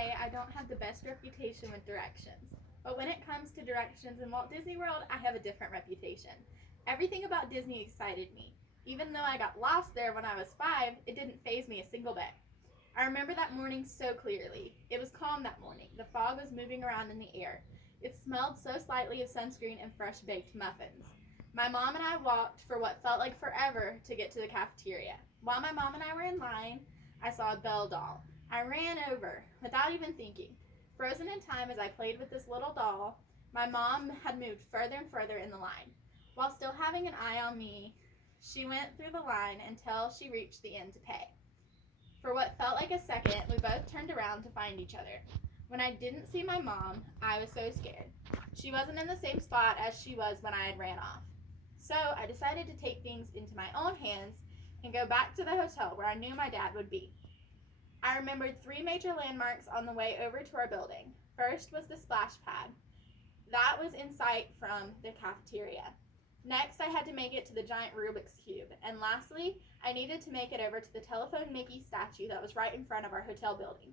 say I don't have the best reputation with directions. But when it comes to directions in Walt Disney World, I have a different reputation. Everything about Disney excited me. Even though I got lost there when I was 5, it didn't faze me a single bit. I remember that morning so clearly. It was calm that morning. The fog was moving around in the air. It smelled so slightly of sunscreen and fresh baked muffins. My mom and I walked for what felt like forever to get to the cafeteria. While my mom and I were in line, I saw a Belle doll. I ran over without even thinking. Frozen in time as I played with this little doll, my mom had moved further and further in the line. While still having an eye on me, she went through the line until she reached the end to pay. For what felt like a second, we both turned around to find each other. When I didn't see my mom, I was so scared. She wasn't in the same spot as she was when I had ran off. So I decided to take things into my own hands and go back to the hotel where I knew my dad would be. I remembered 3 major landmarks on the way over to our building. First was the splash pad. That was in sight from the cafeteria. Next, I had to make it to the giant Rubik's Cube. And lastly, I needed to make it over to the Telephone Mickey statue that was right in front of our hotel building.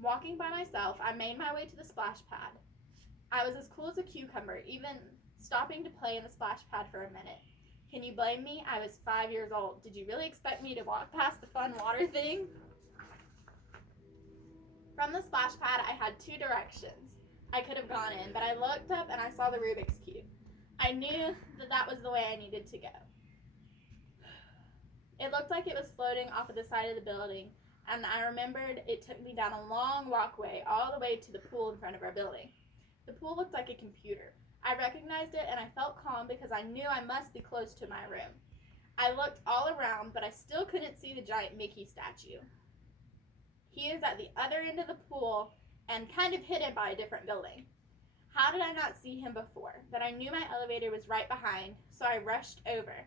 Walking by myself, I made my way to the splash pad. I was as cool as a cucumber, even stopping to play in the splash pad for a minute. Can you blame me? I was 5 years old. Did you really expect me to walk past the fun water thing? From the splash pad, I had 2 directions I could have gone in, but I looked up and I saw the Rubik's Cube. I knew that was the way I needed to go. It looked like it was floating off of the side of the building, and I remembered it took me down a long walkway all the way to the pool in front of our building. The pool looked like a computer. I recognized it and I felt calm because I knew I must be close to my room. I looked all around, but I still couldn't see the giant Mickey statue. He is at the other end of the pool and kind of hidden by a different building. How did I not see him before? But I knew my elevator was right behind, so I rushed over.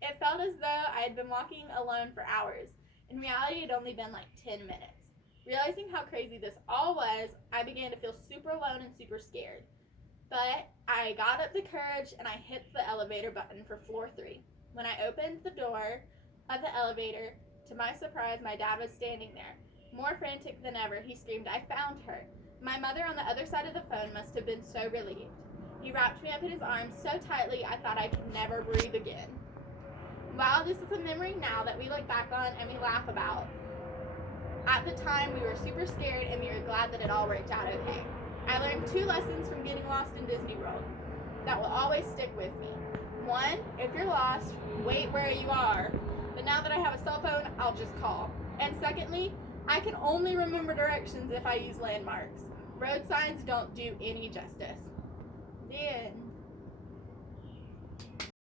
It felt as though I had been walking alone for hours. In reality, it had only been like 10 minutes. Realizing how crazy this all was, I began to feel super alone and super scared. But I got up the courage and I hit the elevator button for floor 3. When I opened the door of the elevator, to my surprise, my dad was standing there. More frantic than ever, he screamed, "I found her." My mother on the other side of the phone must have been so relieved. He wrapped me up in his arms so tightly I thought I could never breathe again. Wow, this is a memory now that we look back on and we laugh about. At the time, we were super scared and we were glad that it all worked out okay. I learned 2 lessons from getting lost in Disney World that will always stick with me. 1, if you're lost, wait where you are. But now that I have a cell phone, I'll just call. And secondly, I can only remember directions if I use landmarks. Road signs don't do any justice. The end.